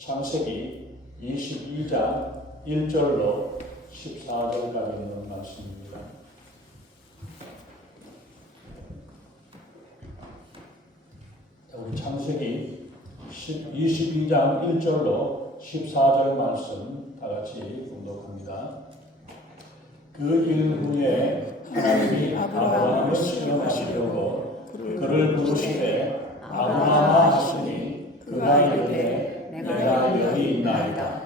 창세기 22장 1절로 14절까지 있는 말씀입니다. 우리 창세기 22장 1절로 14절 말씀 다같이 봉독합니다. 그 일 후에 하나님이 아브라함을 시험하시려고 그를 부르시되 아브라함아 하시니 그가 이르되 내가 여기 있나이다.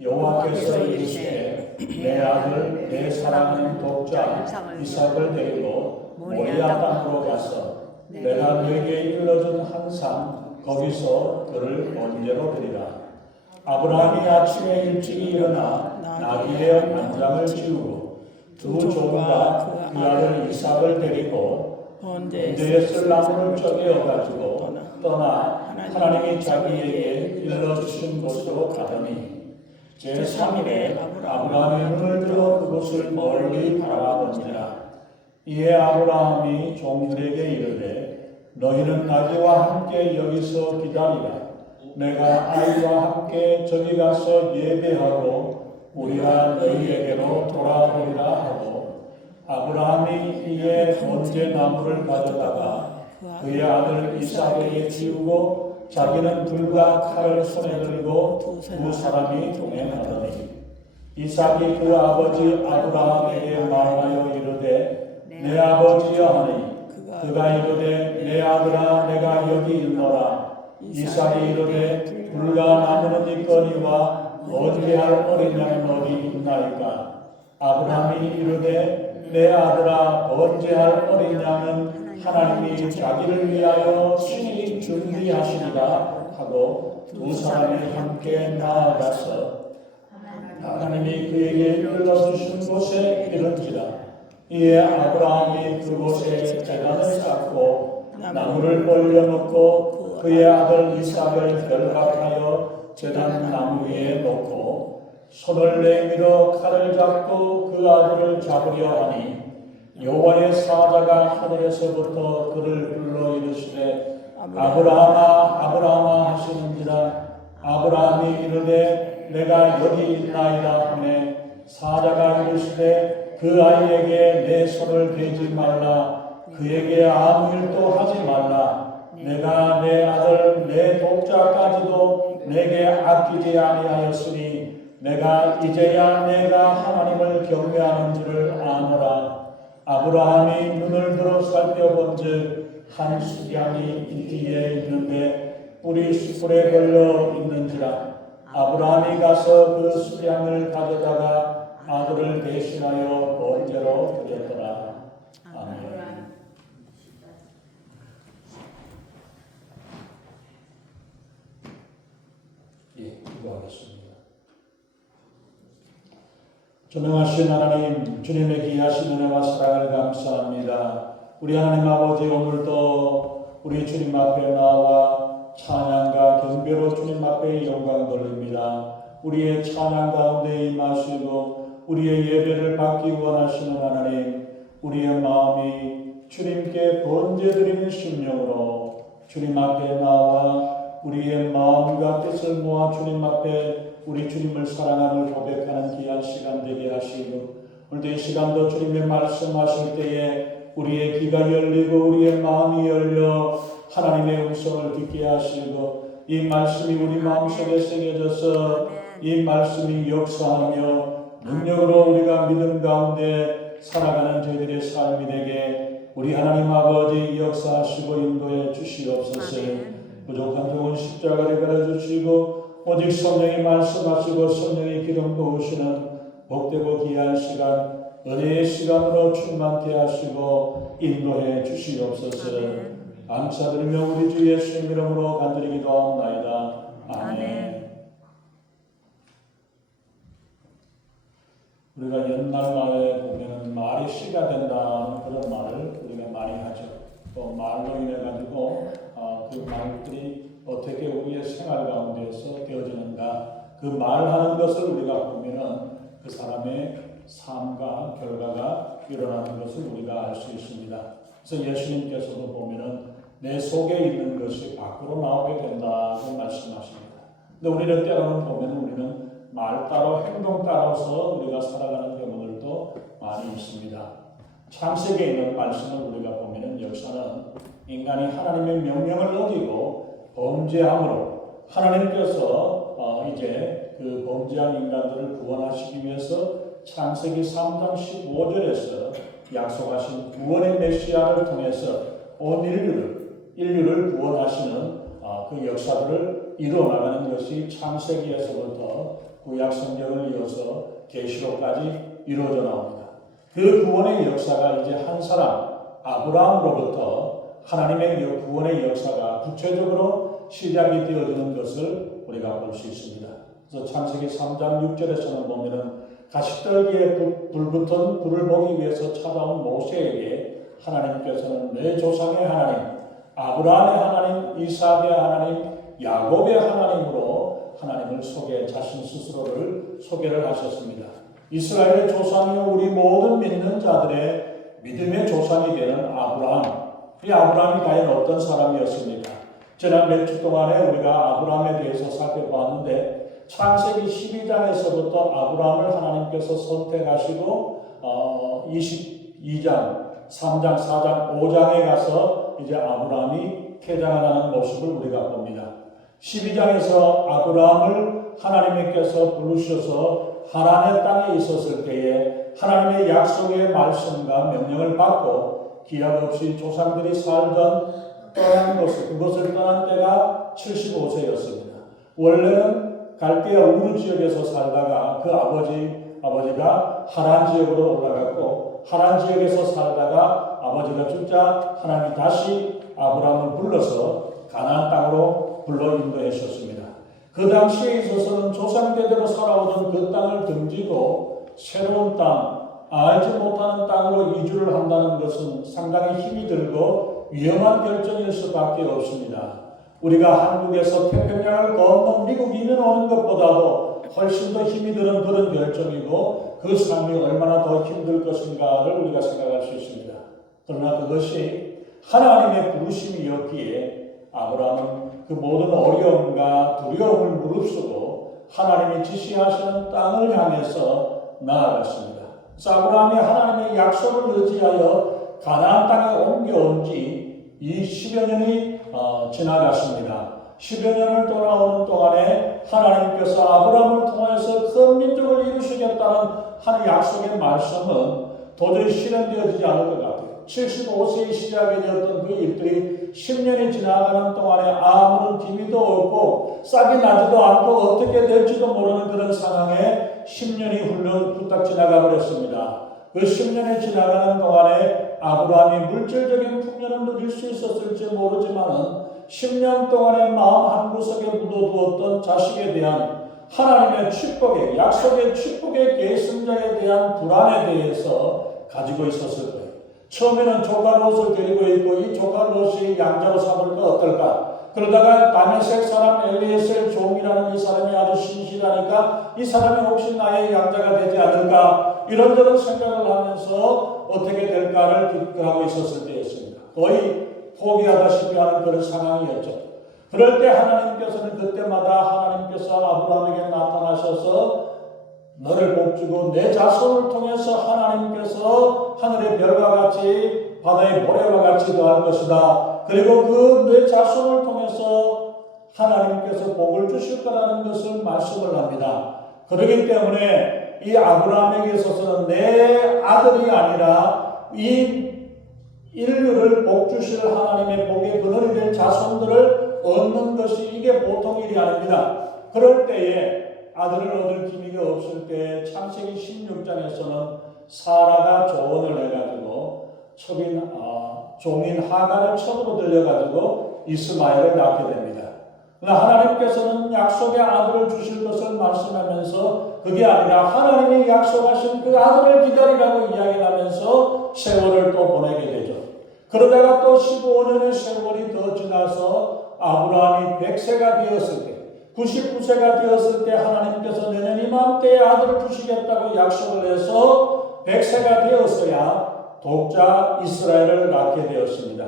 여호와께서 이르시되 내 아들 내 사랑하는 독자 이삭을 데리고 모리아 땅으로 가서 내가 너에게 일러준 한 산 거기서 그를 번제로 드리라. 아브라함이 아침에 일찍이 일어나 나귀의 안장을 지우고 두 종과 그 아들 이삭을 데리고 번제에 쓸 나무를 쪼개어 가지고 떠나 하나님이 자기에게 일러주신 곳으로 가더니 제3일에 아브라함이 눈을 들어 그곳을 멀리 바라보니라. 이에 아브라함이 종들에게 이르되 너희는 나귀와 함께 여기서 기다리라. 내가 아이와 함께 저기 가서 예배하고 우리가 너희에게로 돌아오리라 하고 아브라함이 이에 번제 나무를 가져다가 그의 아들 이삭에게 지우고 자기는 불과 칼을 손에 들고 두 사람이 동행하더니 이삭이 그 아버지 아브라함에게 말하여 이르되 내 아버지여 하니 그가 이르되 내 아들아 내가 여기 있노라. 이삭이 이르되 불과 나무는 있거니와 번제할 어린 양은 어디 있나이까. 아브라함이 이르되 내 아들아 번제할 어린 양은 하나님이 자기를 위하여 친히 준비하시리라 하고 두 사람이 함께 나아가서 하나님이 그에게 일러주신 곳에 이른지라. 이에 아브라함이 그곳에 제단을 쌓고 나무를 올려놓고 그의 아들 이삭을 결박하여 제단 나무 위에 놓고 손을 내밀어 칼을 잡고 그 아들을 잡으려 하니 여호와의 사자가 하늘에서부터 그를 불러 이르시되 아브라함아 아브라함아 하시는지라. 아브라함이 이르되 내가 여기 있나이다 하매 사자가 이르시되 그 아이에게 내 손을 대지 말라. 그에게 아무 일도 하지 말라. 내가 내 아들 내 독자까지도 내게 아끼지 아니하였으니 내가 이제야 내가 하나님을 경외하는 줄을 아노라. 아브라함이 눈을 들어 살펴본즉 한 수양이 이기에 있는데 뿔이 숯불에 걸려 있는지라. 아브라함이 가서 그 수양을 가져다가 아들을 대신하여 번제로 드렸더라. 아멘. 예, 기도하겠습니다. 전능하신 하나님, 주님의 귀하신 은혜와 사랑을 감사합니다. 우리 하나님 아버지, 오늘도 우리 주님 앞에 나와 찬양과 경배로 주님 앞에 영광 돌립니다. 우리의 찬양 가운데 임하시고 우리의 예배를 받기 원하시는 하나님, 우리의 마음이 주님께 번제드리는 심령으로 주님 앞에 나와 우리의 마음과 뜻을 모아 주님 앞에 우리 주님을 사랑함을 고백하는 귀한 시간 되게 하시고 오늘도 이 시간도 주님의 말씀하실 때에 우리의 귀가 열리고 우리의 마음이 열려 하나님의 음성을 듣게 하시고 이 말씀이 우리 마음속에 새겨져서 이 말씀이 역사하며 능력으로 우리가 믿음 가운데 살아가는 저희들의 삶이 되게 우리 하나님 아버지 역사하시고 인도해 주시옵소서. 부족한 좋은 십자가를 갈아주시고 오직 성령이 말씀하시고 성령의 기름 부으시는 복되고 귀한 시간 은혜의 시간으로 충만케 하시고 인도해 주시옵소서. 감사드리며 우리 주 예수님 이름으로 간절히 기도하옵나이다. 아멘. 우리가 옛날 말에 보면은 말이 씨가 된다는 그런 말을 우리가 많이 하죠. 또 말로 인해 가지고 그 말들이 어떻게 우리의 생활 가운데서 되어지는가, 그 말하는 것을 우리가 보면은 그 사람의 삶과 결과가 일어나는 것을 우리가 알 수 있습니다. 그래서 예수님께서도 보면은 내 속에 있는 것이 밖으로 나오게 된다고 말씀하십니다. 근데 우리는 때로는 보면 우리는 말 따로 행동 따라서 우리가 살아가는 경우들도 많이 있습니다. 창세기에 있는 말씀을 우리가 보면 역사는 인간이 하나님의 명령을 어기고 범죄함으로 하나님께서 이제 그 범죄한 인간들을 구원하시기 위해서 창세기 3장 15절에서 약속하신 구원의 메시아를 통해서 온 인류를 구원하시는 그 역사들을 이루어나가는 것이 창세기에서부터 구약 성경을 이어서 계시록까지 이루어져 나옵니다. 그 구원의 역사가 이제 한 사람 아브라함으로부터 하나님의 구원의 역사가 구체적으로 시작이 되어지는 것을 우리가 볼 수 있습니다. 그래서 창세기 3장 6절에서는 보면은 가시떨기에 불붙은 불을 보기 위해서 찾아온 모세에게 하나님께서는 내 조상의 하나님, 아브라함의 하나님, 이삭의 하나님, 야곱의 하나님으로 하나님을 자신 스스로를 소개를 하셨습니다. 이스라엘의 조상이요 우리 모든 믿는 자들의 믿음의 조상이 되는 아브라함. 이 아브라함이 과연 어떤 사람이었습니까? 지난 몇 주 동안에 우리가 아브라함에 대해서 살펴봤는데 창세기 12장에서부터 아브라함을 하나님께서 선택하시고 22장, 3장, 4장, 5장에 가서 이제 아브라함이 퇴장하는 모습을 우리가 봅니다. 12장에서 아브라함을 하나님께서 부르셔서 하란의 땅에 있었을 때에 하나님의 약속의 말씀과 명령을 받고 기약 없이 조상들이 살던 떠난 곳을, 그것을 떠난 때가 75세였습니다. 원래는 갈대아 우르 지역에서 살다가 그 아버지가 하란 지역으로 올라갔고 하란 지역에서 살다가 아버지가 죽자 하나님이 다시 아브라함을 불러서 가나안 땅으로 불러 인도하셨습니다. 그 당시에 있어서는 조상대대로 살아오던 그 땅을 등지고 새로운 땅, 알지 못하는 땅으로 이주를 한다는 것은 상당히 힘이 들고 위험한 결정일 수밖에 없습니다. 우리가 한국에서 태평양을 건너 미국 이민 오는 것보다도 훨씬 더 힘이 드는 그런 결정이고 그 삶이 얼마나 더 힘들 것인가를 우리가 생각할 수 있습니다. 그러나 그것이 하나님의 부르심이었기에 아브라함은 그 모든 어려움과 두려움을 무릅쓰고 하나님이 지시하시는 땅을 향해서 나아갔습니다. 그래서 아브라함이 하나님의 약속을 의지하여 가나안 땅에 옮겨온 지 이 10여 년이 지나갔습니다. 10여 년을 돌아오는 동안에 하나님께서 아브라함을 통해서 큰 민족을 이루시겠다는 한 약속의 말씀은 도저히 실현되어지지 않을 것 같아요. 75세의 시작이 되었던 그 일들이 10년이 지나가는 동안에 아무런 기미도 없고 싹이 나지도 않고 어떻게 될지도 모르는 그런 상황에 10년이 후딱 지나가 버렸습니다. 그 10년이 지나가는 동안에 아브라함이 물질적인 풍요는 누릴 수 있었을지 모르지만은 10년 동안에 마음 한구석에 묻어두었던 자식에 대한 하나님의 축복의 약속의 축복의 계승자에 대한 불안에 대해서 가지고 있었을 거예요. 처음에는 조카 롯을 데리고 있고 이 조카 롯이 양자로 삼을까 어떨까? 그러다가 다메섹 사람 엘리에셀 종이라는 이 사람이 아주 신실하니까 이 사람이 혹시 나의 양자가 되지 않을까? 이런저런 생각을 하면서 어떻게 될까를 기도하고 있었을 때였습니다. 거의 포기하다시피 하는 그런 상황이었죠. 그럴 때 하나님께서는 그때마다 하나님께서 아브라함에게 나타나셔서 너를 복주고 내 자손을 통해서 하나님께서 하늘의 별과 같이 바다의 모래와 같이 더할 것이다. 그리고 그 내 자손을 통해서 하나님께서 복을 주실 거라는 것을 말씀을 합니다. 그렇기 때문에 이 아브라함에게 있어서는 내 아들이 아니라 이 인류를 복 주실 하나님의 복의 근원이 될 자손들을 얻는 것이 이게 보통 일이 아닙니다. 그럴 때에 아들을 얻을 기미가 없을 때 창세기 16장에서는 사라가 조언을 해가지고 종인 하갈을 첩으로 들려가지고 이스마엘을 낳게 됩니다. 그러나 하나님께서는 약속의 아들을 주실 것을 말씀하면서 그게 아니라 하나님이 약속하신 그 아들을 기다리라고 이야기하면서 세월을 또 보내게 되죠. 그러다가 또 15년의 세월이 더 지나서 아브라함이 100세가 되었을 때 99세가 되었을 때 하나님께서 내년 이맘때에 아들을 주시겠다고 약속을 해서 100세가 되었어야 독자 이스라엘을 낳게 되었습니다.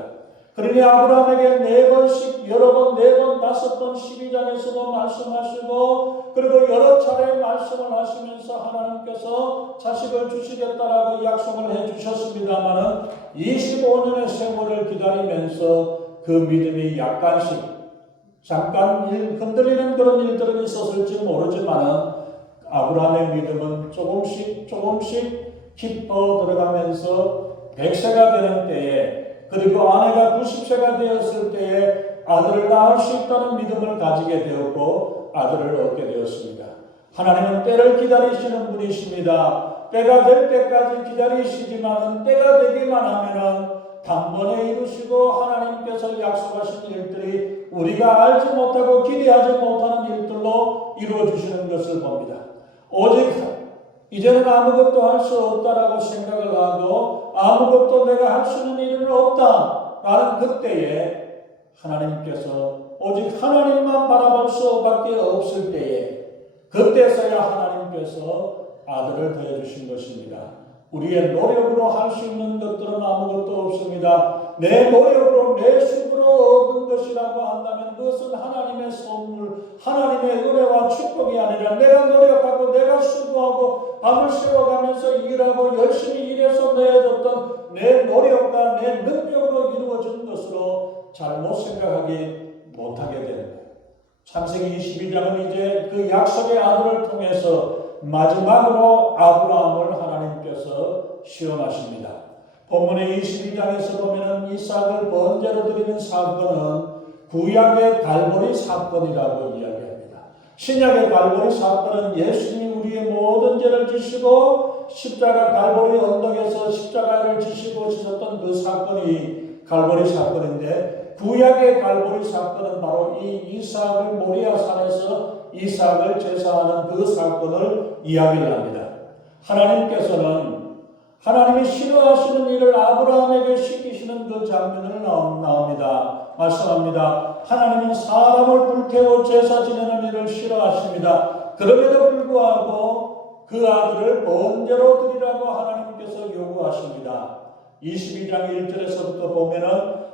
그러니 아브라함에게 4번씩 여러 번, 4번, 5번 12장에서도 말씀하시고 그리고 여러 차례 말씀을 하시면서 하나님께서 자식을 주시겠다라고 약속을 해주셨습니다마는 25년의 세월을 기다리면서 그 믿음이 약간씩 잠깐 흔들리는 그런 일들은 있었을지 모르지만은 아브라함의 믿음은 조금씩 깊어 들어가면서 100세가 되는 때에 그리고 아내가 90세가 되었을 때에 아들을 낳을 수 있다는 믿음을 가지게 되었고 아들을 얻게 되었습니다. 하나님은 때를 기다리시는 분이십니다. 때가 될 때까지 기다리시지만은 때가 되기만 하면은 단번에 이루시고 하나님께서 약속하신 일들이 우리가 알지 못하고 기대하지 못하는 일들로 이루어주시는 것을 봅니다. 오직 이제는 아무것도 할 수 없다라고 생각을 하고 아무것도 내가 할 수 있는 일은 없다 라는 그때에 하나님께서 오직 하나님만 바라볼 수밖에 없을 때에 그때서야 하나님께서 아들을 더해주신 것입니다. 우리의 노력으로 할 수 있는 것들은 아무것도 없습니다. 내 노력으로 내 수고로 얻은 것이라고 한다면 그것은 하나님의 선물, 하나님의 은혜와 축복이 아니라 내가 노력하고 내가 수고하고 밤을 새워가면서 일하고 열심히 일해서 내줬던 내 노력과 내 능력으로 이루어진 것으로 잘못 생각하기 못하게 되는 거예요. 창세기 22장은 이제 그 약속의 아들을 통해서 마지막으로 아브라함을 하나님께서 시험하십니다. 본문의 22장에서 보면은 이삭을 번제로 드리는 사건은 구약의 갈보리 사건이라고 이야기합니다. 신약의 갈보리 사건은 예수님이 우리의 모든 죄를 지시고 십자가 갈보리 언덕에서 십자가를 지시고 지셨던 그 사건이 갈보리 사건인데 구약의 갈보리 사건은 바로 이 이삭을 모리아 산에서 이삭을 제사하는 그 사건을 이야기를 합니다. 하나님께서는 하나님이 싫어하시는 일을 아브라함에게 시키시는 그 장면을 나옵니다. 말씀합니다. 하나님은 사람을 불태워 제사 지내는 일을 싫어하십니다. 그럼에도 불구하고 그 아들을 번제로 드리라고 하나님께서 요구하십니다. 22장 1절에서부터 보면은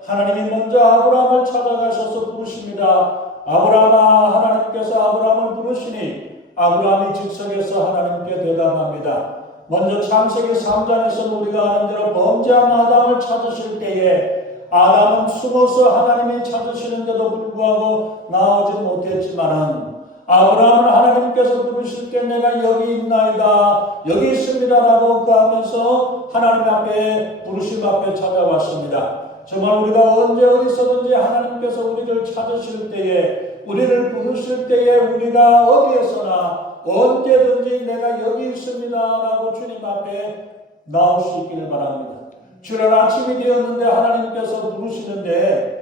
하나님이 먼저 아브라함을 찾아가셔서 부르십니다. 아브라함아, 하나님께서 아브라함을 부르시니 아브라함이 즉석에서 하나님께 대답합니다. 먼저 창세기 3장에서 우리가 아는 대로 범죄한 아담을 찾으실 때에 아담은 숨어서 하나님이 찾으시는데도 불구하고 나오지 못했지만은 아브라함을 하나님께서 부르실 때 내가 여기 있나이다, 여기 있습니다라고 하면서 하나님 앞에 부르심 앞에 찾아왔습니다. 정말 우리가 언제 어디서든지 하나님께서 우리를 찾으실 때에 우리를 부르실 때에 우리가 어디에서나 언제든지 내가 여기 있습니다 라고 주님 앞에 나올 수 있기를 바랍니다. 주일 아침이 되었는데 하나님께서 부르시는데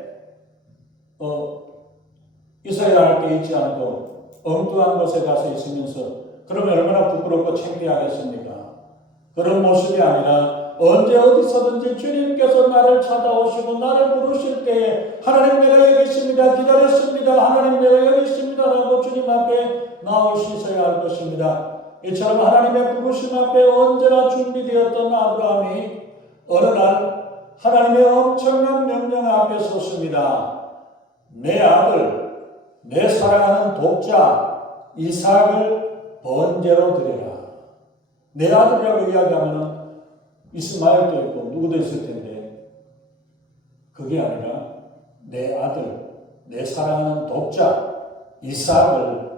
있어야 할 게 있지 않고 엉뚱한 곳에 가서 있으면서 그러면 얼마나 부끄럽고 창피하겠습니까? 그런 모습이 아니라 언제 어디서든지 주님께서 나를 찾아오시고 나를 부르실 때에 하나님 내가 여기 있습니다, 기다렸습니다, 하나님 내가 여기 있습니다 라고 주님 앞에 나올 수 있어야 할 것입니다. 이처럼 하나님의 부르심 앞에 언제나 준비되었던 아브라함이 어느 날 하나님의 엄청난 명령 앞에 섰습니다. 내 아들, 내 사랑하는 독자 이삭을 번제로 드리라. 내 아들이라고 이야기하면 이스마엘도 있고 누구도 있을 텐데 그게 아니라 내 아들, 내 사랑하는 독자 이삭을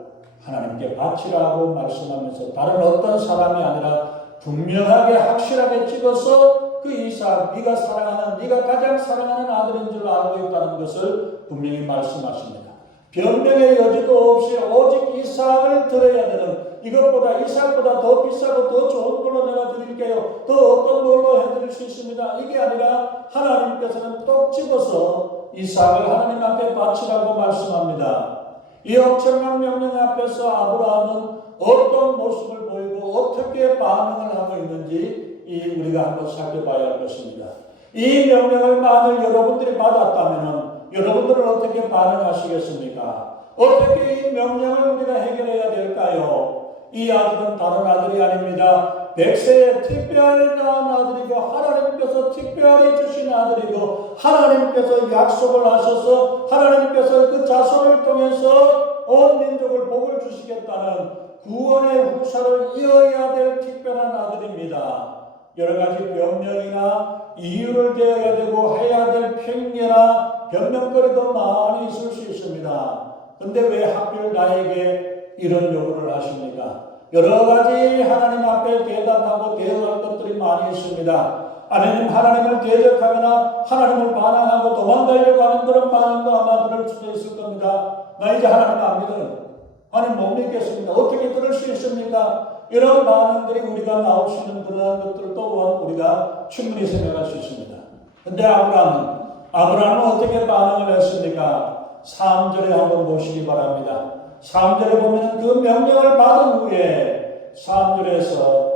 하나님께 바치라고 말씀하면서 다른 어떤 사람이 아니라 분명하게 확실하게 찍어서 그 이삭, 네가 사랑하는, 네가 가장 사랑하는 아들인 줄 알고 있다는 것을 분명히 말씀하십니다. 변명의 여지도 없이 오직 이삭을 드려야 되는, 이것보다 이삭보다 더 비싸고 더 좋은 걸로 내가 드릴게요, 더 어떤 걸로 해드릴 수 있습니다, 이게 아니라 하나님께서는 똑 집어서 이삭을 하나님 앞에 바치라고 말씀합니다. 이 엄청난 명령 앞에서 아브라함은 어떤 모습을 보이고 어떻게 반응을 하고 있는지 우리가 한번 살펴봐야 할 것입니다. 이 명령을 만일 여러분들이 받았다면 여러분들은 어떻게 반응하시겠습니까? 어떻게 이 명령을 우리가 해결해야 될까요? 이 아들은 다른 아들이 아닙니다. 백세에 특별히 낳은 아들이고 하나님께서 특별히 주신 아들이고 하나님께서 약속을 하셔서 하나님께서 그 자손을 통해서 온 민족을 복을 주시겠다는 구원의 후사를 이어야 될 특별한 아들입니다. 여러 가지 변명이나 이유를 대어야 되고 해야 될 핑계나 변명거리도 많이 있을 수 있습니다. 근데 왜 하필 나에게 이런 요구를 하십니까? 여러 가지 하나님 앞에 대답하고 대응할 것들이 많이 있습니다. 하나님을 대적하거나 하나님을 반항하고 도망가려고 하는 그런 반응도 아마 들을 수도 있을 겁니다. 나 이제 하나님 안 믿어요. 하나님 못 믿겠습니다. 어떻게 들을 수 있습니까? 이런 반응들이 우리가 나올 수 있는 그런 것들 또한 우리가 충분히 생각할 수 있습니다. 근데 아브라함은 어떻게 반응을 했습니까? 3절에 한번 보시기 바랍니다. 3절에 보면 그 명령을 받은 후에 3절에서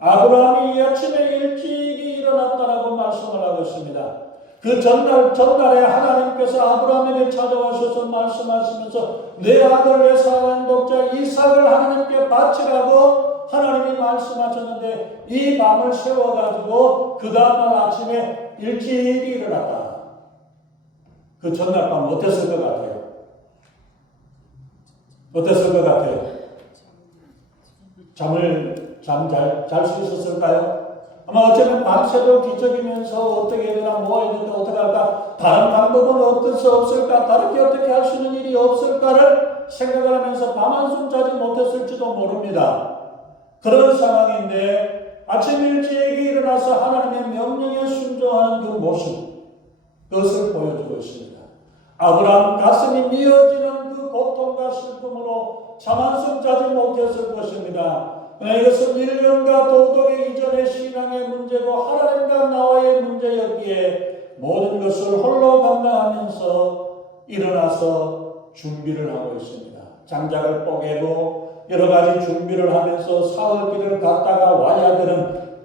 아브라함이 이 아침에 일찍이 일어났다라고 말씀을 하고 있습니다. 그 전날에 하나님께서 아브라함에게 찾아오셔서 말씀하시면서 내 아들 내 사랑하는 독자 이삭을 하나님께 바치라고 하나님이 말씀하셨는데 이 밤을 세워가지고 그 다음날 아침에 일찍이 일어났다. 그 전날 밤 어땠을 것 같아요? 어땠을 것 같아요? 잠 잘 수 있었을까요? 아마 어쩌면 밤새도 뒤척이면서 어떻게 해야 되나, 뭐 해야 되나, 어떻게 할까, 다른 방법은 어떨 수 없을까, 다르게 어떻게 할 수 있는 일이 없을까를 생각을 하면서 밤 한숨 자지 못했을지도 모릅니다. 그런 상황인데 아침 일찍이 일어나서 하나님의 명령에 순종하는 그 모습, 그것을 보여주고 있습니다. 아브라함 가슴이 미어지는 그 고통과 슬픔으로 잠 한숨 자지 못했을 것입니다. 이것은 인륜과 도덕의 이전의 신앙의 문제고 하나님과 나와의 문제였기에 모든 것을 홀로 감당하면서 일어나서 준비를 하고 있습니다. 장작을 뽀개고 여러 가지 준비를 하면서 사흘 길을 갔다가 와야 되는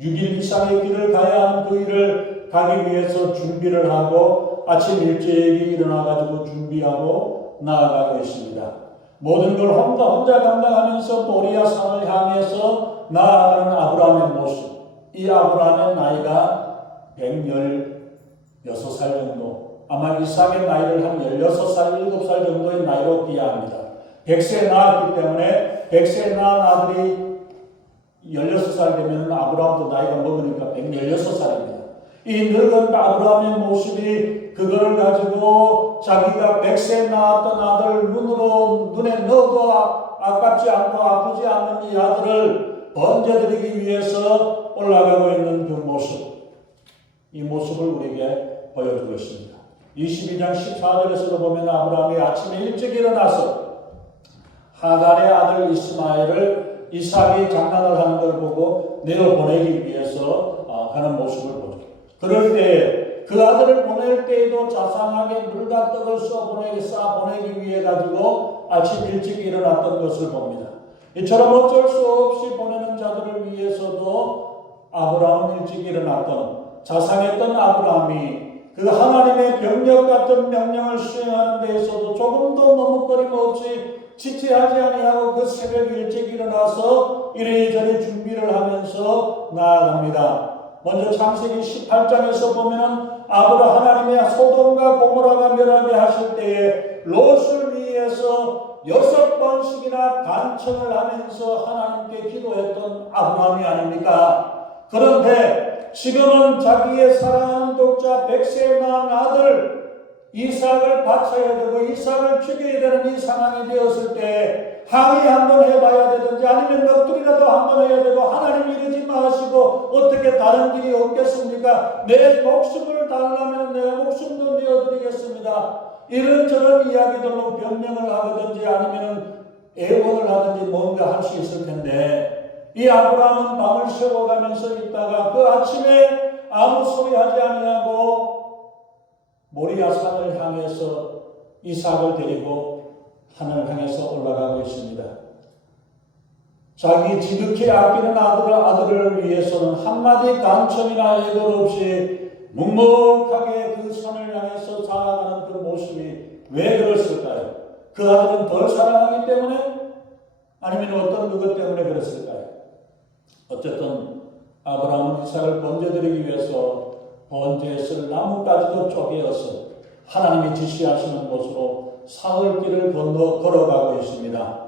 6일 이상의 길을 가야 하는 그 일을 가기 위해서 준비를 하고 아침 일찍이 일어나가지고 준비하고 나아가고 있습니다. 모든 걸 혼자 감당하면서 모리아 산을 향해서 나아가는 아브라함의 모습. 이 아브라함의 나이가 116살 정도, 아마 이삭의 나이를 한 16살, 7살 정도의 나이로 비하합니다. 100세에 낳았기 때문에 100세에 낳은 아들이 16살 되면 아브라함도 나이가 먹으니까 116살입니다. 이 늙은 아브라함의 모습이 그걸 가지고 자기가 100세에 낳았던 아들 눈에 넣어도 아깝지 않고 아프지 않는 이 아들을 번제드리기 위해서 올라가고 있는 그 모습, 이 모습을 우리에게 보여주고 있습니다. 22장 14절에서도 보면 아브라함이 아침에 일찍 일어나서 하갈의 아들 이스마엘을 이삭이 장난을 하는 걸 보고 내어보내기 위해서 하는 모습을 보죠. 그럴 때 그 아들을 보낼 때에도 자상하게 물과 떡을 쌓아 보내기 위해 가지고 아침 일찍 일어났던 것을 봅니다. 이처럼 어쩔 수 없이 보내는 자들을 위해서도 아브라함은 일찍 일어났던, 자상했던 아브라함이 그 하나님의 병력 같은 명령을 수행하는 데에서도 조금도 머뭇거림 없이 지체하지 아니하고 그 새벽 일찍 일어나서 이리저리 준비를 하면서 나아갑니다. 먼저 창세기 18장에서 보면 하나님의 소돔과 고모라가 멸하게 하실 때에 롯을 위해서 6번씩이나 간청을 하면서 하나님께 기도했던 아브라함이 아닙니까? 그런데 지금은 자기의 사랑하는 독자 100세에 낳은 아들 이삭을 바쳐야 되고 이삭을 죽여야 되는 이 상황이 되었을 때 항의 한번 해봐야 되든지 아니면 넋두리라도 한번 해야 되고, 하나님 이러지 마시고 어떻게 다른 길이 없겠습니까? 내 목숨을 달라면 내가 목숨도 내어드리겠습니다. 이런저런 이야기들로 변명을 하든지 아니면 애원을 하든지 뭔가 할 수 있을 텐데, 이 아브라함은 밤을 새워가면서 있다가 그 아침에 아무 소리 하지 아니하고 모리아 산을 향해서 이삭을 데리고 하늘 향해서 올라가고 있습니다. 자기 지극히 아끼는 아들을 위해서는 한마디 간청이나 애도 없이 묵묵하게 그 산을 향해서 살아가는 그 모습이 왜 그랬을까요? 그 아들은 덜 사랑하기 때문에? 아니면 어떤 그것 때문에 그랬을까요? 어쨌든 아브라함은 이삭을 번제드리기 위해서 번제에 쓸 나무까지도 쪼개어서 하나님이 지시하시는 곳으로 사흘길을 걸어가고 있습니다.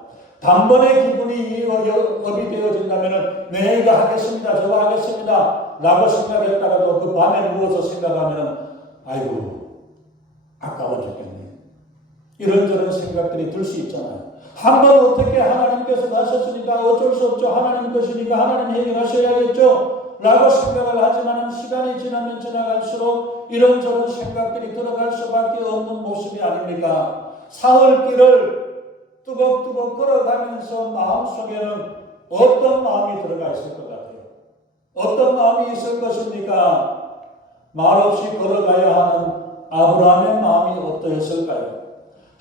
단번에 기분이 업이 되어진다면 네, 이거 하겠습니다, 저거 하겠습니다 라고 생각했다가도 그 밤에 누워서 생각하면 아이고 아까워 죽겠네, 이런저런 생각들이 들 수 있잖아요. 한번 어떻게 하나님께서 나섰으니까 어쩔 수 없죠, 하나님 것이니까 하나님 해결하셔야겠죠 라고 생각을 하지만 시간이 지나면 지나갈수록 이런저런 생각들이 들어갈 수밖에 없는 모습이 아닙니까? 사흘길을 뚜벅뚜벅 걸어가면서 마음속에는 어떤 마음이 들어가 있을 것 같아요? 어떤 마음이 있을 것입니까? 말없이 걸어가야 하는 아브라함의 마음이 어떠했을까요?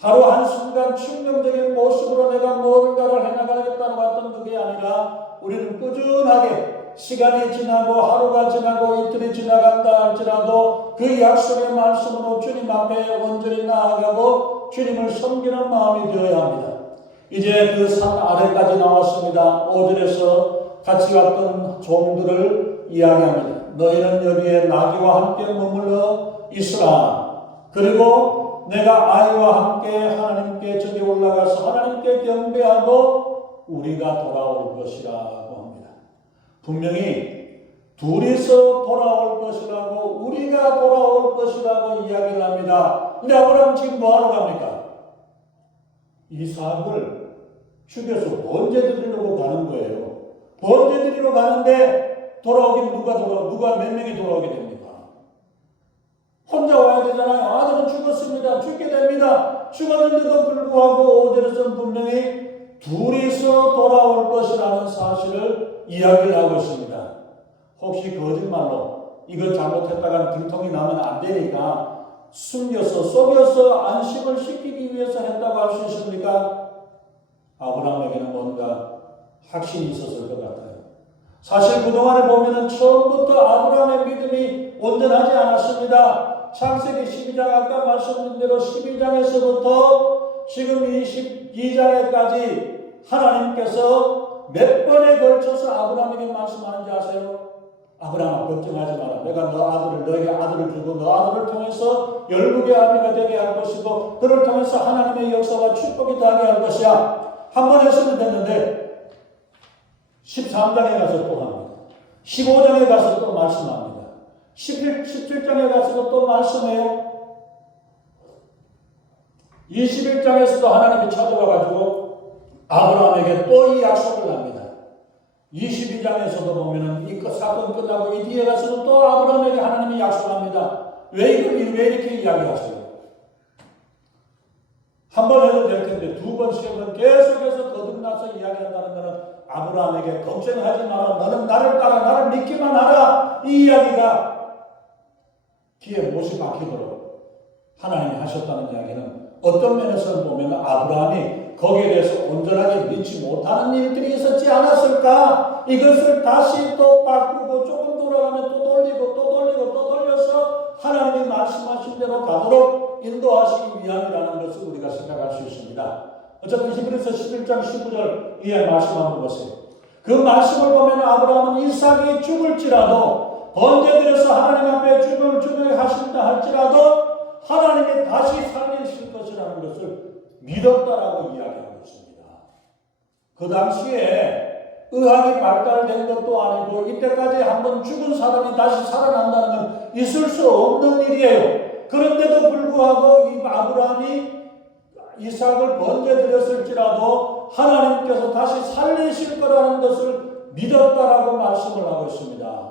하루 한순간 충격적인 모습으로 내가 무언가를 해나가겠다는 어떤 그게 아니라 우리는 꾸준하게 시간이 지나고 하루가 지나고 이틀이 지나간다 할지라도 그 약속의 말씀으로 주님 앞에 온전히 나아가고 주님을 섬기는 마음이 되어야 합니다. 이제 그 산 아래까지 나왔습니다. 5절에서 같이 왔던 종들을 이야기합니다. 너희는 여기에 나귀와 함께 머물러 있으라. 그리고 내가 아이와 함께 하나님께 저기 올라가서 하나님께 경배하고 우리가 돌아올 것이라고 합니다. 분명히 둘이서 돌아올 것이라고 우리가 돌아올 것이라고 이야기를 합니다. 근데 아브라함 지금 뭐하러 갑니까? 이삭을 죽여서 번제 드리려고 가는 거예요. 번제 드리러 가는데 돌아오긴 누가 몇 명이 돌아오게 됩니까? 혼자 와야 되잖아요. 아들은 죽었습니다. 죽게 됩니다. 죽었는데도 불구하고 5절에서는 분명히 둘이서 돌아올 것이라는 사실을 이야기를 하고 있습니다. 혹시 거짓말로 이거 잘못했다가 들통이 나면 안 되니까 숨겨서 속여서 안심을 시키기 위해서 했다고 할 수 있습니까? 아브라함에게는 뭔가 확신이 있었을 것 같아요. 사실 그동안에 보면은 처음부터 아브라함의 믿음이 온전하지 않았습니다. 창세기 12장 아까 말씀드린 대로 12장에서부터 지금 22장에까지 하나님께서 몇 번에 걸쳐서 아브라함에게 말씀하는지 아세요? 아브라함아 걱정하지 마라. 내가 너에게 아들을 주고 너 아들을 통해서 열국의 아비가 되게 할 것이고 그를 통해서 하나님의 역사와 축복이 더하게 할 것이야. 한 번 했으면 됐는데 13장에 가서 또 합니다. 15장에 가서 또 말씀합니다. 17장에 가서도 또 말씀해요. 21장에서도 하나님이 찾아와가지고 아브라함에게 또 이 약속을 합니다. 22장에서도 보면은 이 사건 끝나고 이 뒤에 가서도 또 아브라함에게 하나님이 약속합니다. 왜 이렇게 이야기하세요? 한 번 해도 될 텐데 두 번, 세 번 계속해서 거듭나서 이야기한다는 것은 아브라함에게 걱정하지 마라. 너는 나를 따라 나를 믿기만 하라. 이 이야기가 귀에 못이 박히도록 하나님이 하셨다는 이야기는 어떤 면에서는 보면 아브라함이 거기에 대해서 온전하게 믿지 못하는 일들이 있었지 않았을까? 이것을 다시 또 바꾸고 조금 돌아가면 또 돌리고 또 돌리고 또 돌려서 하나님이 말씀하신 대로 가도록 인도하시기 위함이라는 것을 우리가 생각할 수 있습니다. 어쨌든 히브리서 11장 19절 이해 말씀 한번 보세요. 그 말씀을 보면 아브라함은 이삭이 죽을지라도 번제드려서 하나님 앞에 죽을 하신다 할지라도 하나님이 다시 살리실 것이라는 것을 믿었다라고 이야기하고 있습니다. 그 당시에 의학이 발달된 것도 아니고 이때까지 한번 죽은 사람이 다시 살아난다는 건 있을 수 없는 일이에요. 그런데도 불구하고 이 아브라함이 이삭을 번제드렸을지라도 하나님께서 다시 살리실 거라는 것을 믿었다라고 말씀을 하고 있습니다.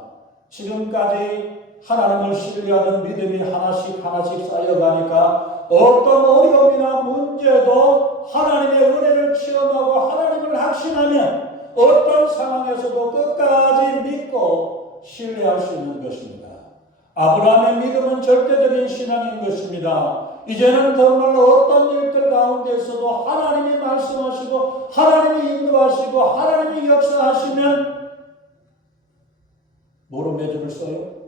지금까지 하나님을 신뢰하는 믿음이 하나씩 쌓여가니까 어떤 어려움이나 문제도 하나님의 은혜를 체험하고 하나님을 확신하면 어떤 상황에서도 끝까지 믿고 신뢰할 수 있는 것입니다. 아브라함의 믿음은 절대적인 신앙인 것입니다. 이제는 정말로 어떤 일들 가운데서도 하나님이 말씀하시고 하나님이 인도하시고 하나님이 역사하시면 뭐로 매주를 써요?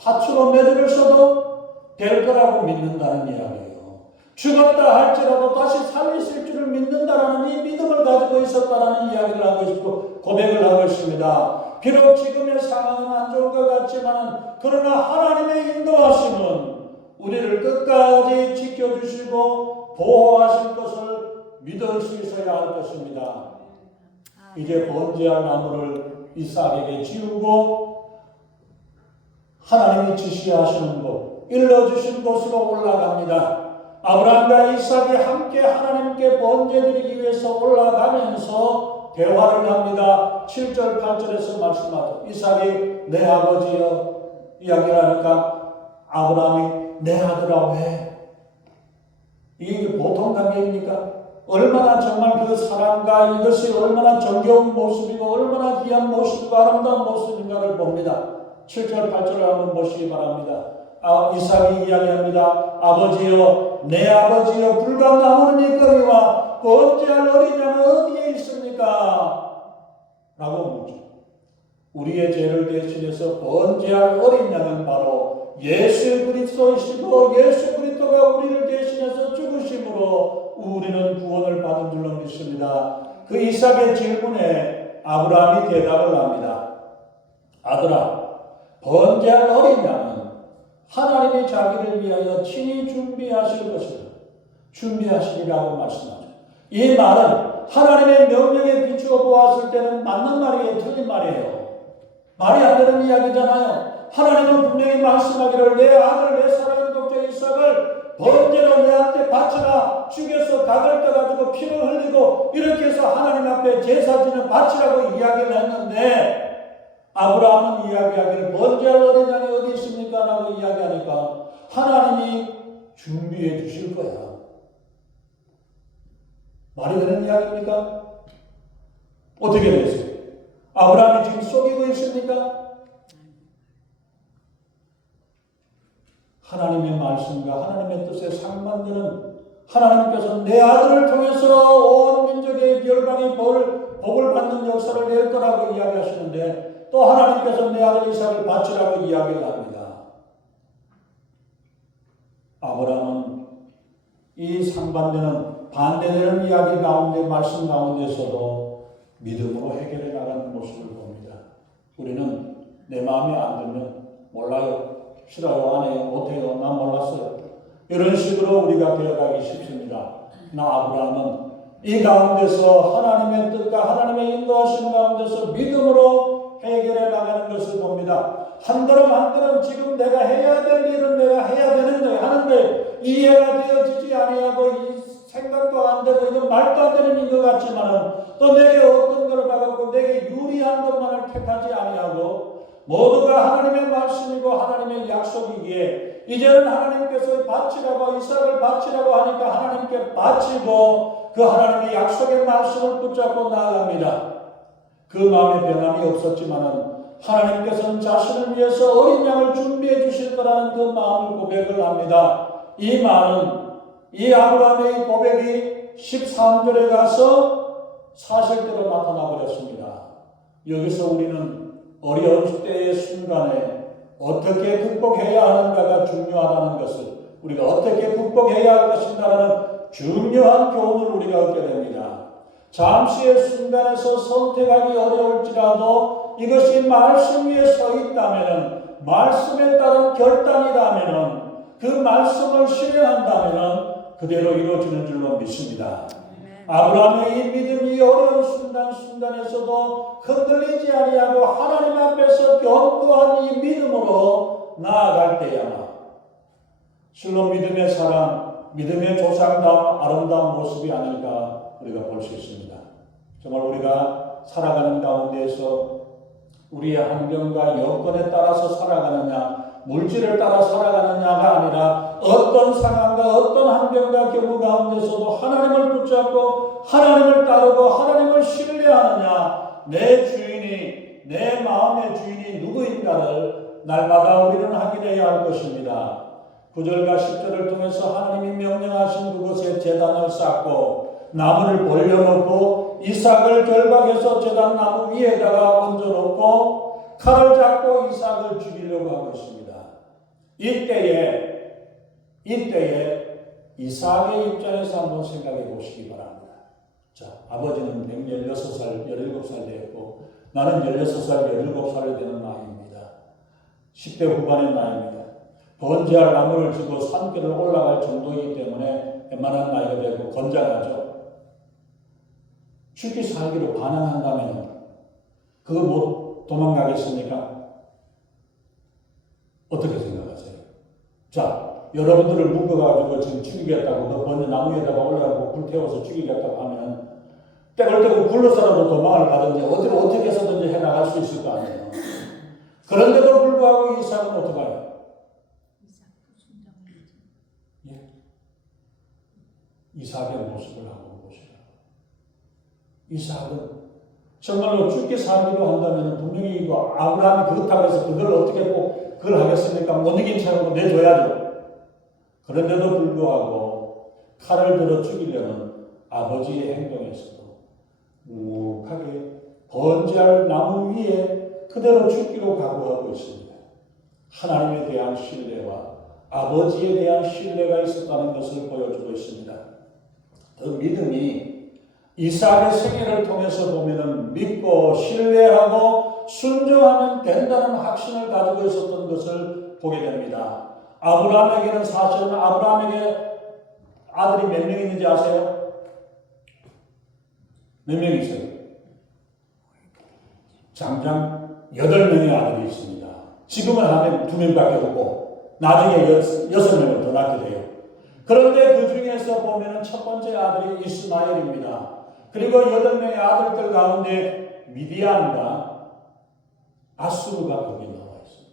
팥으로 매주를 써도 될 거라고 믿는다는 이야기예요. 죽었다 할지라도 다시 살리실 줄을 믿는다라는 이 믿음을 가지고 있었다라는 이야기를 하고 있고 고백을 하고 있습니다. 비록 지금의 상황은 안 좋은 것 같지만 그러나 하나님의 인도하심은 우리를 끝까지 지켜주시고 보호하실 것을 믿을 수 있어야 할 것입니다. 이제 번제할 나무를 이삭에게 지우고 하나님이 지시하시는 곳, 일러주신 곳으로 올라갑니다. 아브라함과 이삭이 함께 하나님께 번제드리기 위해서 올라가면서 대화를 합니다. 7절 8절에서 말씀하죠. 이삭이 내 아버지여 이야기를 하니까 아브라함이 내 아들아 왜? 이게 보통 관계입니까? 얼마나 정말 그 사랑과 이것이 얼마나 정겨운 모습이고 얼마나 귀한 모습이고 아름다운 모습인가를 봅니다. 7절 8절을 한번 보시기 바랍니다. 이삭이 이야기합니다. 아버지여 내 아버지여 불과 나무는 있거니와 번제할 어린 양은 어디에 있습니까? 라고 묻죠. 우리의 죄를 대신해서 번제할 어린 양은 바로 예수 그리스도이시고 예수 그리스도가 우리를 대신해서 죽으심으로 우리는 구원을 받은 줄로 믿습니다. 그 이삭의 질문에 아브라함이 대답을 합니다. 아들아 번제할 어린 양은 하나님이 자기를 위하여 친히 준비하실 것이다. 준비하시리라고 말씀하죠. 이 말은 하나님의 명령에 비추어 보았을 때는 맞는 말이에요? 틀린 말이에요? 말이 안 되는 이야기잖아요. 하나님은 분명히 말씀하기를 내 아들 내 사랑하는 독자 이삭을 번제로 내한테 바치라 죽여서 닭을 떠가지고 피를 흘리고 이렇게 해서 하나님 앞에 제사지는 바치라고 이야기를 했는데 아브라함은 이야기하기를 번제할 어린 양이 어디 있습니까? 라고 이야기하니까 하나님이 준비해 주실 거야. 말이 되는 이야기입니까? 어떻게 됐어요? 아브라함이 지금 속이고 있습니까? 하나님의 말씀과 하나님의 뜻에 상반되는 하나님께서 내 아들을 통해서 온 민족의 열방이 복을 받는 역사를 낼 거라고 이야기하시는데 또 하나님께서 내 아들 이삭을 바치라고 이야기를 합니다. 아브라함은 이 상반되는 반대되는 이야기 가운데 말씀 가운데서도 믿음으로 해결해 나가는 모습을 봅니다. 우리는 내 마음에 안 들면 몰라요. 싫어요. 안 해요. 못해요. 난 몰랐어요. 이런 식으로 우리가 되어가기 쉽습니다. 나 아브라함은 이 가운데서 하나님의 뜻과 하나님의 인도하심 가운데서 믿음으로 해결해 나가는 것을 봅니다. 한 걸음 한 걸음 지금 내가 해야 될 일은 내가 해야 되는데 하는데 이해가 되어지지 아니하고 이 생각도 안 되고 이건 말도 안 되는 일 것 같지만은 또 내게 어떤 것을 받았고 내게 유리한 것만을 택하지 아니하고 모두가 하나님의 말씀이고 하나님의 약속이기에 이제는 하나님께서 바치라고 이삭을 바치라고 하니까 하나님께 바치고 그 하나님의 약속의 말씀을 붙잡고 나아갑니다. 그 마음에 변함이 없었지만은 하나님께서는 자신을 위해서 어린 양을 준비해 주실 거라는 그 마음을 고백을 합니다. 이 말은 이 아브라함의 고백이 13절에 가서 사실대로 나타나 버렸습니다. 여기서 우리는 어려운 때의 순간에 어떻게 극복해야 하는가가 중요하다는 것을 우리가 어떻게 극복해야 할 것인가라는 중요한 교훈을 우리가 얻게 됩니다. 잠시의 순간에서 선택하기 어려울지라도 이것이 말씀 위에 서 있다면 말씀에 따른 결단이라면 그 말씀을 실행한다면 그대로 이루어지는 줄로 믿습니다. 아브라함의 이 믿음이 어려운 순간에서도 흔들리지 아니하고 하나님 앞에서 견고한 이 믿음으로 나아갈 때야말로 실로 믿음의 사랑, 믿음의 조상다운 아름다운 모습이 아닐까 우리가 볼 수 있습니다. 정말 우리가 살아가는 가운데에서 우리의 환경과 여건에 따라서 살아가느냐 물질을 따라 살아가느냐가 아니라 어떤 상황과 어떤 환경과 경우 가운데서도 하나님을 붙잡고 하나님을 따르고 하나님을 신뢰하느냐 내 주인이 내 마음의 주인이 누구인가를 날마다 우리는 확인해야 할 것입니다. 9절과 10절을 통해서 하나님이 명령하신 그곳에 제단을 쌓고 나무를 벌려놓고 이삭을 결박해서 제단 나무 위에다가 얹어놓고 칼을 잡고 이삭을 죽이려고 하고 있습니다. 이때에 이삭의 입장에서 한번 생각해 보시기 바랍니다. 자, 아버지는 16살, 17살 되었고 나는 16살, 17살이 되는 나이입니다. 10대 후반의 나이입니다. 번제할 나무를 지고 산길을 올라갈 정도이기 때문에 웬만한 나이가 되고 건장하죠. 죽기 살기로 반항한다면 그거 못 도망가겠습니까? 어떻게 생각하세요? 자, 여러분들을 묶어가지고 지금 죽이겠다고 그 번제 나무에다가 올라가고 불태워서 죽이겠다고 하면 때를 때고 굴러서라도 도망을 가든지 어떻게 해서든지 해나갈 수 있을 거 아니에요. 그런데도 불구하고 이삭은 어떻게 해요? 예? 이삭의 모습을 한번 보시라. 이삭은 정말로 죽기 살기로 한다면 분명히 이거 아브라함이 그렇다고 해서 그걸 어떻게 꼭 그걸 하겠습니까? 못 이긴 채로 내줘야죠. 그런데도 불구하고 칼을 들어 죽이려는 아버지의 행동에서도 묵하게 번제할 나무 위에 그대로 죽기로 각오하고 있습니다. 하나님에 대한 신뢰와 아버지에 대한 신뢰가 있었다는 것을 보여주고 있습니다. 그 믿음이 이삭의 생애를 통해서 보면은 믿고 신뢰하고 순종하면 된다는 확신을 가지고 있었던 것을 보게 됩니다. 아브라함에게는 사실은 아브라함에게 아들이 몇 명 있는지 아세요? 몇 명 있어요? 장장 8명의 아들이 있습니다. 지금은 하면 2명밖에 없고 나중에 6명을 더 낳게 돼요. 그런데 그 중에서 보면은 첫 번째 아들이 이스마엘입니다. 그리고 8명의 아들들 가운데 미디안과 아수르가 거기 나와 있습니다.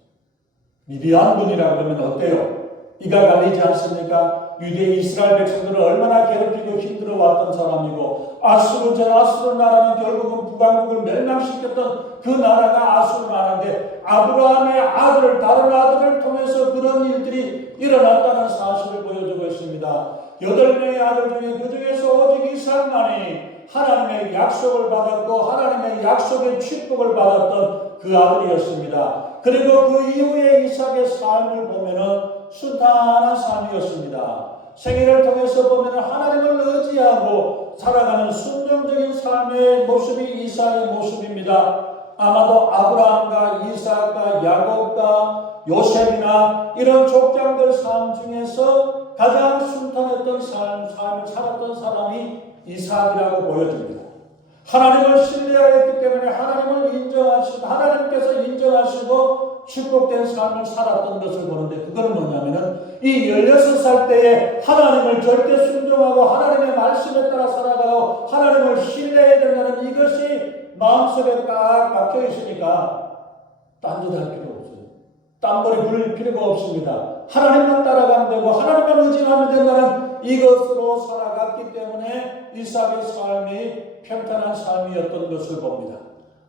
미디안군이라 그러면 어때요? 이가 갈리지 않습니까? 유대 이스라엘 백성들을 얼마나 괴롭히고 힘들어왔던 사람이고 아수르 전 아수르 나라는 결국은 북왕국을 멸망시켰던 그 나라가 아수르 나라인데 아브라함의 아들을 다른 아들을 통해서 그런 일들이 일어났다는 사실을 보여주고 있습니다. 8명의 아들 중에 그 중에서 오직 이삭만이 하나님의 약속을 받았고 하나님의 약속의 축복을 받았던 그 아들이었습니다. 그리고 그 이후에 이삭의 삶을 보면은 순탄한 삶이었습니다. 생애를 통해서 보면 하나님을 의지하고 살아가는 순종적인 삶의 모습이 이삭의 모습입니다. 아마도 아브라함과 이삭과 야곱과 요셉이나 이런 족장들 삶 중에서 가장 순탄했던 삶을 살았던 사람이 이삭이라고 보여집니다. 하나님을 신뢰하였기 때문에 하나님을 인정하시고 하나님께서 인정하시고 축복된 삶을 살았던 것을 보는데 그거는 뭐냐면은 이 16살 때에 하나님을 절대 순종하고 하나님의 말씀에 따라 살아가고 하나님을 신뢰해야 된다는 이것이 마음속에 딱 박혀 있으니까 딴짓 할 필요 없어요. 딴머리 부릴 필요가 없습니다. 하나님만 따라가면 되고 하나님만 의지하면 된다는 이것으로 살아갔기 때문에 이삭의 삶이 평탄한 삶이었던 것을 봅니다.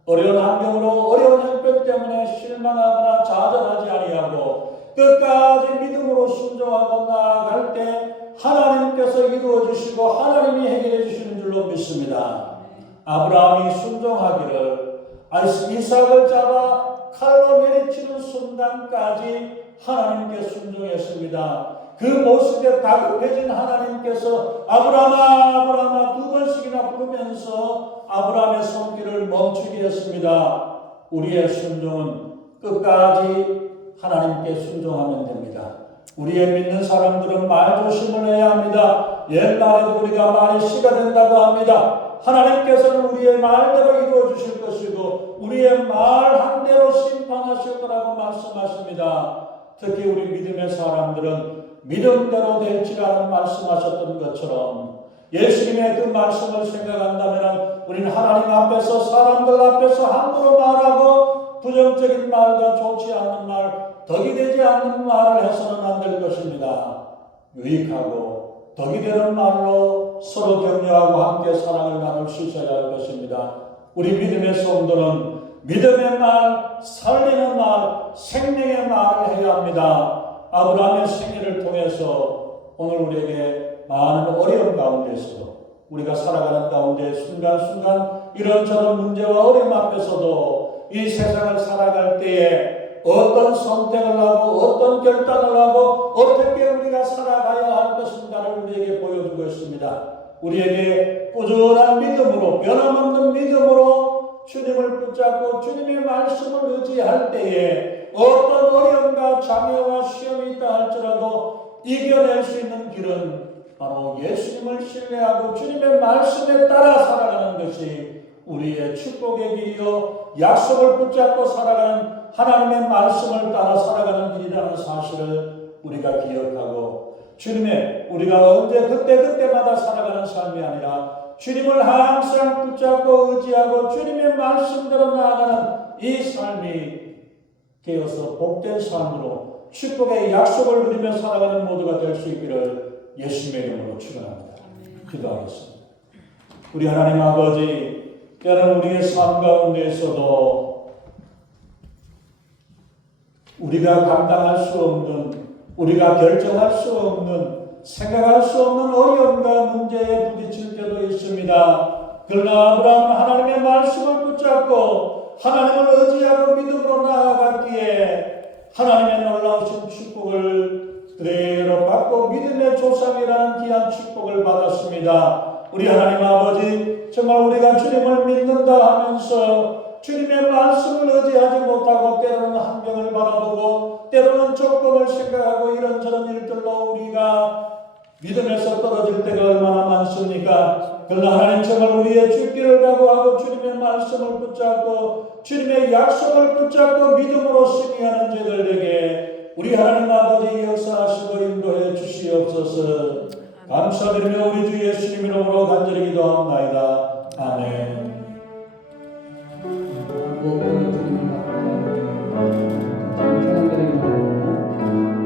어려운 환경으로 어려운 형편 때문에 실망하거나 좌절하지 아니하고 끝까지 믿음으로 순종하고 나아갈 때 하나님께서 이루어 주시고 하나님이 해결해 주시는 줄로 믿습니다. 아브라함이 순종하기를 이삭을 잡아 칼로 내리치는 순간까지 하나님께 순종했습니다. 그 모습에 다급해진 하나님께서 아브라함아 아브라함아 2번씩이나 부르면서 아브라함의 손길을 멈추게 했습니다. 우리의 순종은 끝까지 하나님께 순종하면 됩니다. 우리의 믿는 사람들은 말 조심을 해야 합니다. 옛날에도 우리가 말의 씨가 된다고 합니다. 하나님께서는 우리의 말대로 이루어 주실 것이고 우리의 말 한 대로 심판하실 거라고 말씀하십니다. 특히 우리 믿음의 사람들은 믿음대로 될지라는 말씀하셨던 것처럼 예수님의 그 말씀을 생각한다면 우리는 하나님 앞에서 사람들 앞에서 함부로 말하고 부정적인 말과 좋지 않는 말, 덕이 되지 않는 말을 해서는 안 될 것입니다. 유익하고 덕이 되는 말로 서로 격려하고 함께 사랑을 나눌 수 있어야 할 것입니다. 우리 믿음의 성도는 믿음의 말, 살리는 말, 생명의 말을 해야 합니다. 아브라함의 생애를 통해서 오늘 우리에게 많은 어려움 가운데서 우리가 살아가는 가운데 순간순간 이런저런 문제와 어려움 앞에서도 이 세상을 살아갈 때에 어떤 선택을 하고 어떤 결단을 하고 어떻게 우리가 살아가야 할 것인가를 우리에게 보여주고 있습니다. 우리에게 꾸준한 믿음으로 변함없는 믿음으로 주님을 붙잡고 주님의 말씀을 의지할 때에 어떤 어려움과 장애와 시험이 있다 할지라도 이겨낼 수 있는 길은 바로 예수님을 신뢰하고 주님의 말씀에 따라 살아가는 것이 우리의 축복의 길이요 약속을 붙잡고 살아가는 하나님의 말씀을 따라 살아가는 길이라는 사실을 우리가 기억하고 주님의 우리가 언제 그때마다 살아가는 삶이 아니라 주님을 항상 붙잡고 의지하고 주님의 말씀대로 나아가는 이 삶이 되어서 복된 삶으로 축복의 약속을 누리며 살아가는 모두가 될 수 있기를 예수님의 이름으로 축원합니다. 기도하겠습니다. 우리 하나님 아버지, 때로는 우리의 삶 가운데에서도 우리가 감당할 수 없는, 우리가 결정할 수 없는, 생각할 수 없는 어려움과 문제에 부딪힐 때도 있습니다. 그러나 아브라함은 하나님의 말씀을 붙잡고 하나님을 의지하고 믿음으로 나아갔기에 하나님의 놀라우신 축복을 그대로 받고 믿음의 조상이라는 귀한 축복을 받았습니다. 우리 하나님 아버지, 정말 우리가 주님을 믿는다 하면서 주님의 말씀을 의지하지 못하고 때로는 환경을 바라보고 때로는 조건을 생각하고 이런저런 일들로 우리가 믿음에서 떨어질 때가 얼마나 많습니까? 그러나 하나님 정말 우리의 죽기를 각오하고 주님의 말씀을 붙잡고 주님의 약속을 붙잡고 믿음으로 승리하는 저희들에게 우리 하나님 아버지 역사하시고 인도해 주시옵소서. 감사드리며 우리 주 예수님 이름으로 간절히 기도합니다.